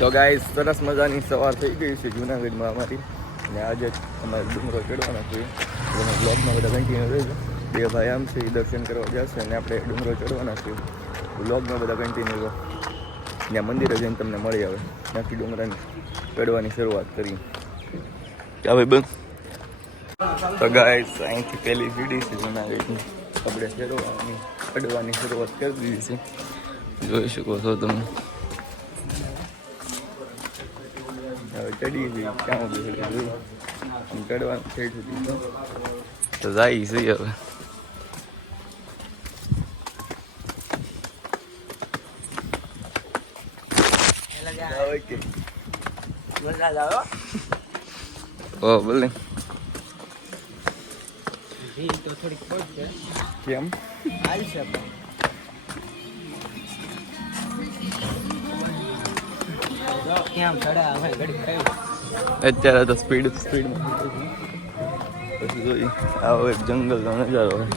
તો ગાય સરસ મજાની સવાર થઈ ગઈ છે જુનાગઢમાં અમારી. અને આજે અમારે ડુંગરો ચડવાના છે. તમે બ્લોગમાં બધા કન્ટિન્યુ રહેજો બે ભાઈ આમ છે, એ દર્શન કરવા જશે અને આપણે ડુંગરો ચડવાના છે. બ્લોગમાં બધા કન્ટિન્યુ રહો ત્યાં મંદિરે જઈને તમને મળી આવે. ત્યાંથી ડુંગરાની ચડવાની શરૂઆત કરી. હવે બંધ. તો ગાય અહીંથી પહેલી સીડી છે જુનાગઢની. આપણે ચડવાની ચડવાની શરૂઆત કરી દીધી છે. જોઈ શકો છો તમે. ચડી ગઈ. ક્યાં આમ ચડવાનું થઈ સુધી. તો જાય છે હવે. ઓ બોલે કેમ? આવી છે. અત્યારે તો સ્પીડ સ્પીડ પછી જોઈ આવો એક જંગલનો નજારો હોય.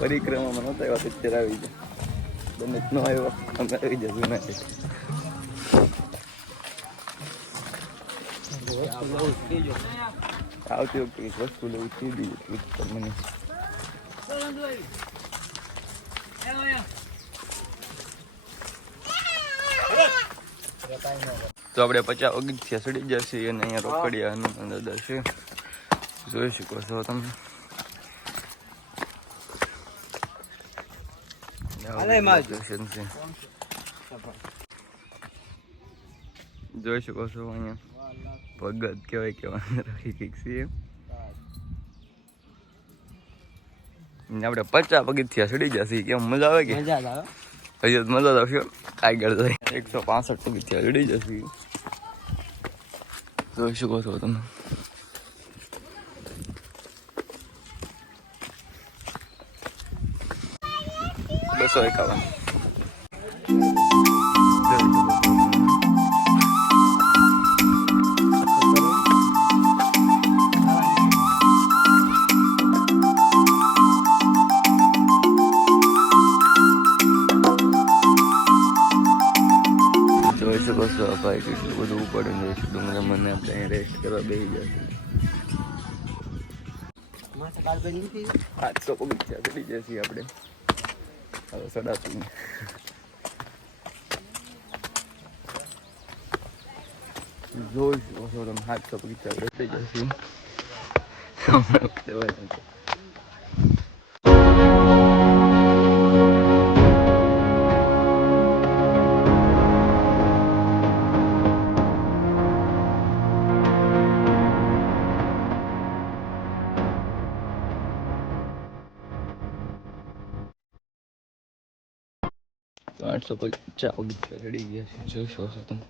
પરિક્રમામાં નહોતા આવ્યા, અત્યારે આવી જાય જ ન આવ્યો, અમે આવી જાય જૂના આવતી વખતે વસ્તુ લેવું સીધી તો મને. તો આપણે પચાસ ઓગીથી સડી જશે અને અહીંયા રોકડિયા હનુમાન દાદા છે. જોઈ શકો છો તમે. જોઈ શકો છો અહીંયા. ભગત કહેવાય કેવા રાખી કંઈક છે. આપણે પચાસ પગથિયા સડી જશે. કેમ મજા આવે કે? મજા આવે. હજી તો મજા આવશે આગળ જાય એકસો પાસઠ પગથિયા ચડી જશે. જોઈ શકો છો તમે બસો એકાવન. બધું પડે ને ડુંગરા મને આપણે અહીંયા રેસ્ટ કરવા બેસી જશે આઠસો પગથિયા ચડી જશે આપણે. હવે સડાતું જોઈશું તમે સાતસો પગથિયા ચડી જશે આઠસો પચાસ પગથિયા ચડી ગયા છે. જોઈશો છો તમે.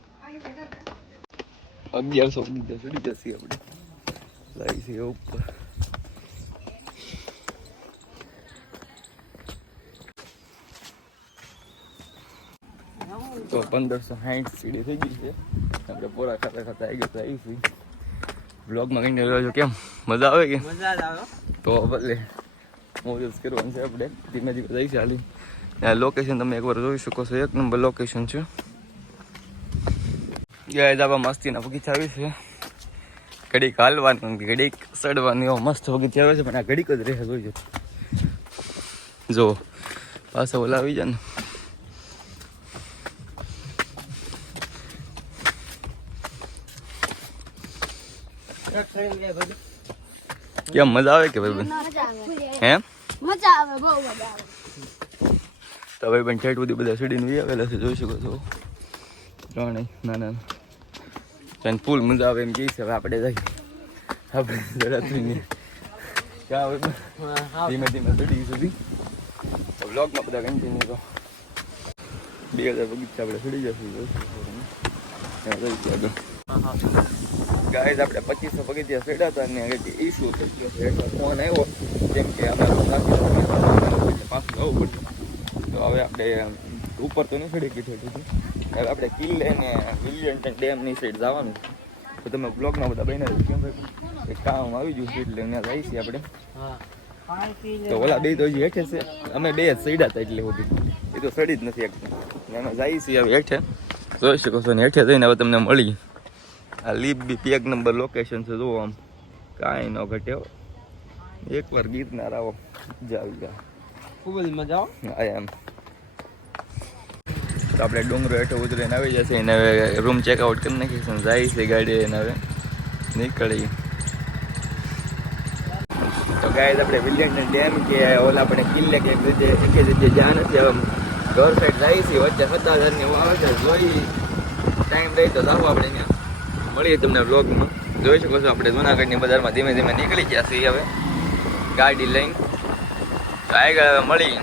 અગિયારસો પગથિયા ચડી જશે આપણે. લાવી છે ઉપર. તો પંદરસો સાઠ સીડી થઈ ગઈ છે. આપણે પોરા ખાતા ખાતા આવી ગયા આવી છું બ્લોગમાં કઈ રહ્યો છો કેમ? મજા આવે કે? મજા આવે તો ભલે. મોજ કરવાનું છે આપણે. ધીમે ધીમે જઈશું હાલી. લોકેશન તમે એકવાર જોઈ શકો છો. એક નંબર લોકેશન છે. ગયા દાબા મસ્તીના બગીચા આવી છે. ઘડીક હાલવાનું ઘડીક સડવાનું. એવો મસ્ત બગીચા આવે છે પણ આ ઘડીક જ રહે જોઈજો જો પાછા ઓલા આવી જાય ને કેમ મજા આવે કે ભાઈ હે? મજા આવે બહુ મજા આવે. તો હવે પણ ઠેઠ સુધી બધા સીડીને વી આવેલા છે, જોઈ શકો છો. ત્રણેય નાના નાના. ફૂલ મજા આવે એમ કહે છે, હવે આપણે જઈએ. આપણે નહીં ક્યાં હા. ધીમે ધીમે સીડી સુધી. બ્લોગમાં બધા કન્ટિન્યુ તો બે હજાર બગીચા આપણે ચડી જશું. ગાઈઝ આપણે પચીસો બગીચા ચડ્યા હતા ને ઇસ્યુ થઈ ગયો ફોન આવ્યો, જેમ કે અમારે પાછું આવવું પડશે. તો હવે આપણે ઉપર તો નહીં કીધું હતું હવે આપણે કિલ્લે ને વિલિયન્ટન ડેમની સાઈડ જવાનું તો તમે બ્લોગમાં બધા રહેજો. કેમ એક કામ આવી ગયું છે એટલે ત્યાં જઈએ છીએ આપણે. તો ઓલા બે તો હજી હેઠે છે. અમે બે જ સડ્યા હતા એટલે સુધી. એ તો સડી જ નથી એકદમ અમે જઈએ છીએ હવે હેઠે. જોઈ શકો છો ને હેઠે જઈને હવે તમને મળી. આ લીપ બી પેક નંબર લોકેશન છે જુઓ આમ. કાંઈ ન ઘટે એકવાર ગીરનાર આવો જાવ જાવ ખૂબ જ મજા આવે આઈ એમ. તો આપણે ડુંગરો હેઠે ઉતરીને આવી જશે એને હવે રૂમ ચેકઆઉટ કરી નાખીશું જાય છે ગાડી એને હવે નીકળી તો ગાય આપણે વિલિયન ડેમ કે ઓલા આપણે કિલ્લે કે રીતે, એક રીતે જ્યાં નથી હવે ઘર સાઈડ જાય છે, વચ્ચે સત્તાધારની વાવેતર જોઈ ટાઈમ રહી તો જાવ આપણે ત્યાં મળીએ તમને બ્લોગમાં જોઈ શકો છો આપણે જૂનાગઢની બજારમાં ધીમે ધીમે નીકળી ગયા છીએ હવે. ગાડી લઈને. આગળ મળી